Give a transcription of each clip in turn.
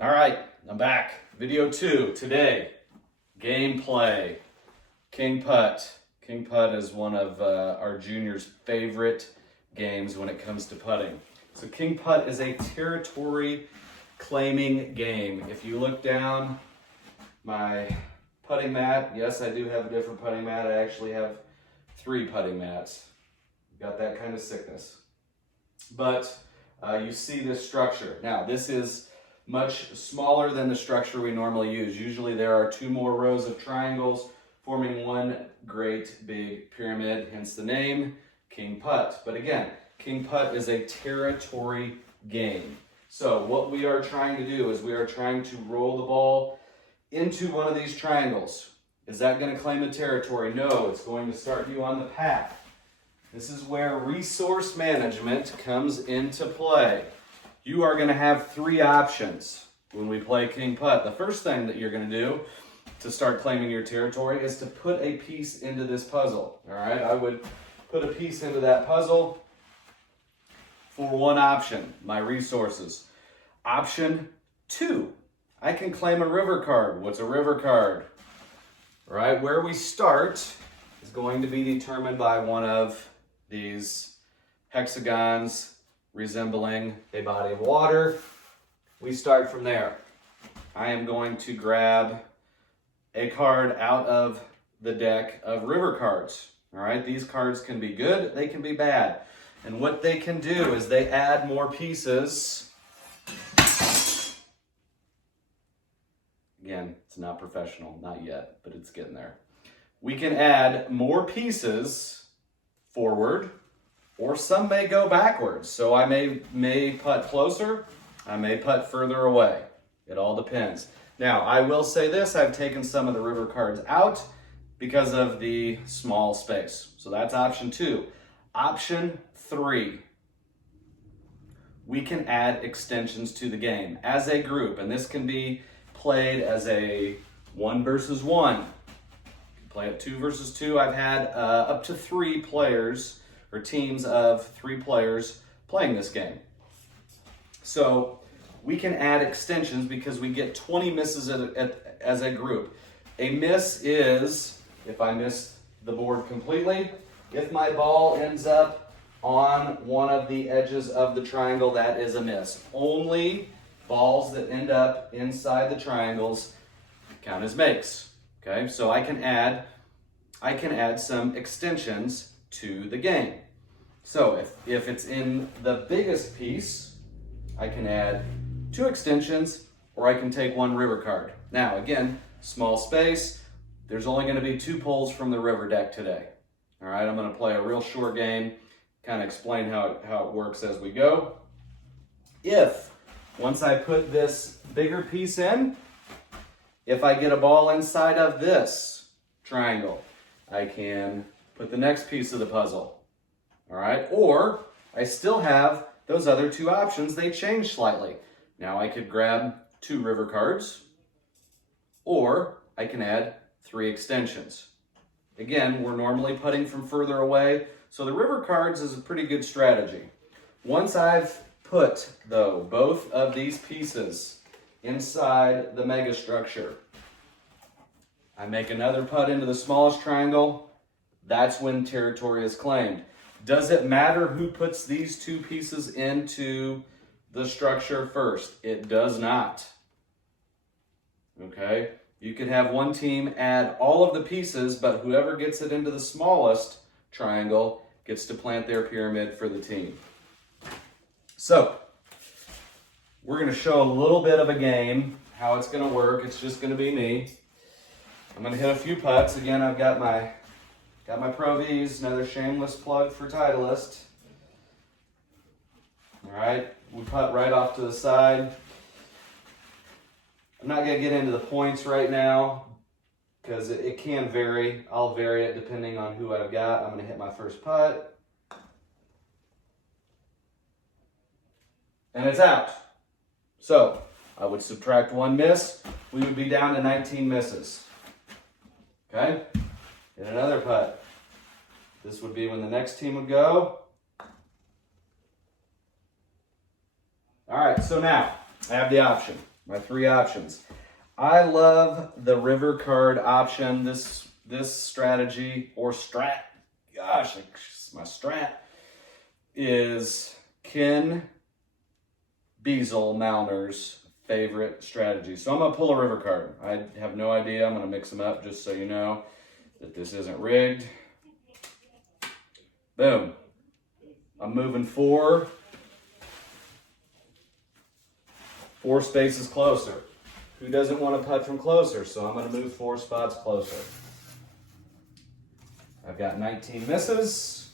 All right, I'm back. Video 2 today. Gameplay. King Putt. King Putt is one of our juniors' favorite games when it comes to putting. So King Putt is a territory claiming game. If you look down my putting mat, yes, I do have a different putting mat. I actually have 3 putting mats. Got that kind of sickness. But you see this structure. Now, this is much smaller than the structure we normally use. Usually there are 2 more rows of triangles forming one great big pyramid, hence the name King Putt. But again, King Putt is a territory game. So what we are trying to do is we are trying to roll the ball into one of these triangles. Is that going to claim the territory? No, it's going to start you on the path. This is where resource management comes into play. You are going to have 3 options when we play King Putt. The first thing that you're going to do to start claiming your territory is to put a piece into this puzzle. All right, I would put a piece into that puzzle for one option, my resources. Option 2, I can claim a river card. What's a river card? All right, where we start is going to be determined by one of these hexagons resembling a body of water. We start from there. I am going to grab a card out of the deck of river cards. All right, these cards can be good, they can be bad. And what they can do is they add more pieces. Again, it's not professional, not yet, but it's getting there. We can add more pieces forward, or some may go backwards. So I may putt closer, I may putt further away. It all depends. Now, I will say this, I've taken some of the river cards out because of the small space. So that's option 2. Option 3, we can add extensions to the game as a group, and this can be played as a 1 versus 1. Play it 2 versus 2. I've had up to 3 players or teams of 3 players playing this game. So we can add extensions because we get 20 misses as a group. A miss is if I miss the board completely. If my ball ends up on one of the edges of the triangle, that is a miss. Only balls that end up inside the triangles count as makes. Okay, so I can add some extensions to the game. So if it's in the biggest piece, I can add 2 extensions, or I can take 1 river card. Now again, small space, there's only going to be 2 pulls from the river deck today. All right, I'm going to play a real short game, kind of explain how it works as we go. Once I put this bigger piece in, if I get a ball inside of this triangle, I can put the next piece of the puzzle. All right, or I still have those other 2 options. They change slightly. Now I could grab 2 river cards, or I can add 3 extensions. Again, we're normally putting from further away, so the river cards is a pretty good strategy. Once I've put, though, both of these pieces inside the mega structure, I make another putt into the smallest triangle. That's when territory is claimed. Does it matter who puts these 2 pieces into the structure first? It does not. Okay? You could have one team add all of the pieces, but whoever gets it into the smallest triangle gets to plant their pyramid for the team. So, we're going to show a little bit of a game, how it's going to work. It's just going to be me. I'm going to hit a few putts. Again, I've got my Pro V's, another shameless plug for Titleist. All right, we putt right off to the side. I'm not going to get into the points right now because it can vary. I'll vary it depending on who I've got. I'm going to hit my first putt. And it's out. So I would subtract 1 miss. We would be down to 19 misses. Okay? Hit another putt. This would be when the next team would go. All right, so now I have the option. My three options. I love the river card option. This strategy or strat, gosh, my strat is Ken Beazle Malner's favorite strategy. So I'm gonna pull a river card. I have no idea. I'm gonna mix them up just so you know that this isn't rigged. Boom. I'm moving four spaces closer. Who doesn't want to putt from closer? So I'm going to move 4 spots closer. I've got 19 misses,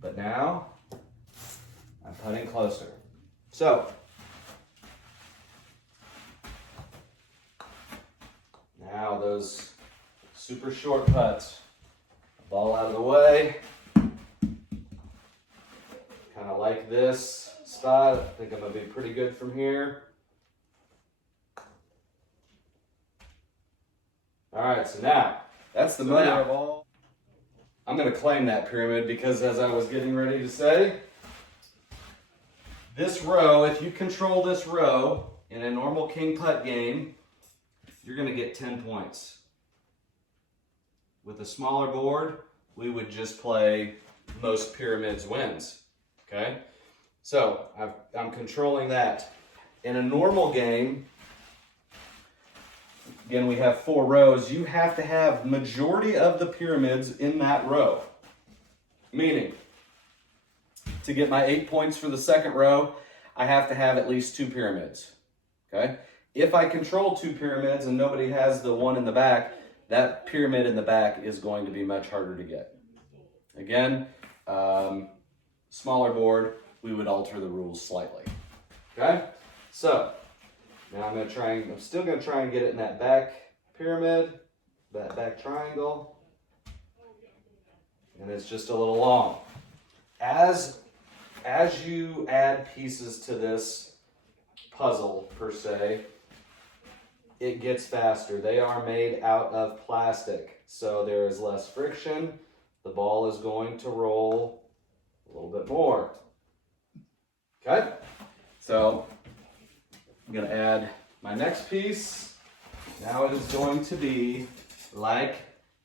but now I'm putting closer. So now those super short putts, ball out of the way. Kind of like this spot. I think I'm going to be pretty good from here. All right, so now, that's the mother of all. I'm going to claim that pyramid because as I was getting ready to say, this row, if you control this row in a normal King Putt game, you're going to get 10 points. With a smaller board, we would just play most pyramids wins, okay? So, I'm controlling that. In a normal game, again, we have 4 rows. You have to have majority of the pyramids in that row. Meaning, to get my 8 points for the second row, I have to have at least 2 pyramids. Okay? If I control 2 pyramids and nobody has the one in the back, that pyramid in the back is going to be much harder to get. Again, smaller board, we would alter the rules slightly. Okay? So, now I'm still going to try and get it in that back pyramid, that back triangle. And it's just a little long. As you add pieces to this puzzle, per se, it gets faster. They are made out of plastic, so there is less friction. The ball is going to roll a little bit more. Okay? So, I'm going to add my next piece. Now it is going to be like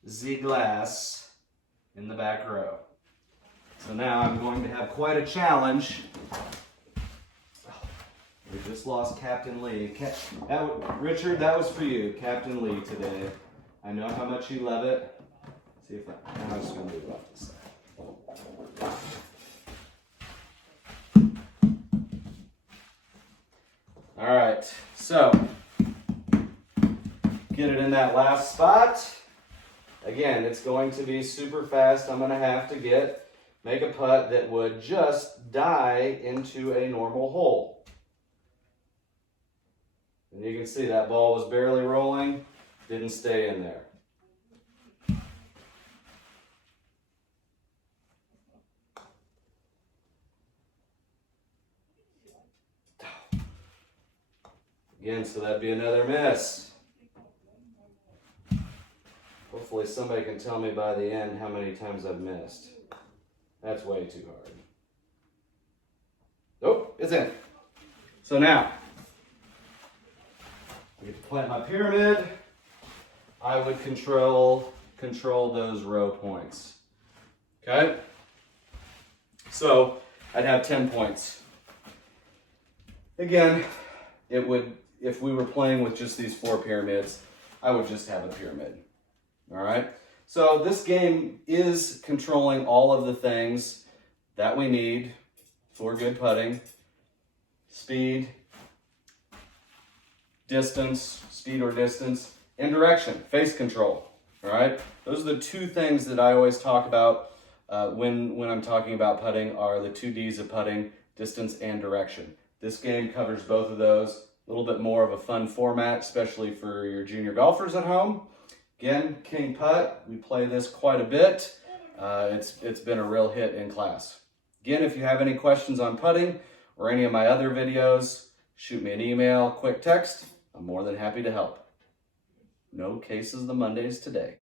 the glass in the back row. So now I'm going to have quite a challenge. We just lost Captain Lee. Richard, that was for you, Captain Lee, today. I know how much you love it. See if I'm just going to move off this side. All right, so get it in that last spot. Again, it's going to be super fast. I'm going to have to make a putt that would just die into a normal hole. And you can see that ball was barely rolling, didn't stay in there. Again, so that'd be another miss. Hopefully somebody can tell me by the end how many times I've missed. That's way too hard. Nope, it's in. So now, I get to plant my pyramid. I would control those row points. Okay? So, I'd have 10 points. Again, it would, if we were playing with just these 4 pyramids, I would just have a pyramid. All right? So this game is controlling all of the things that we need for good putting. Speed, distance, speed or distance, and direction, face control. All right? Those are the 2 things that I always talk about when I'm talking about putting are the 2 Ds of putting, distance and direction. This game covers both of those. A little bit more of a fun format, especially for your junior golfers at home. Again, King Putt, we play this quite a bit. It's been a real hit in class. Again, if you have any questions on putting or any of my other videos, shoot me an email, quick text. I'm more than happy to help. No cases the Mondays today.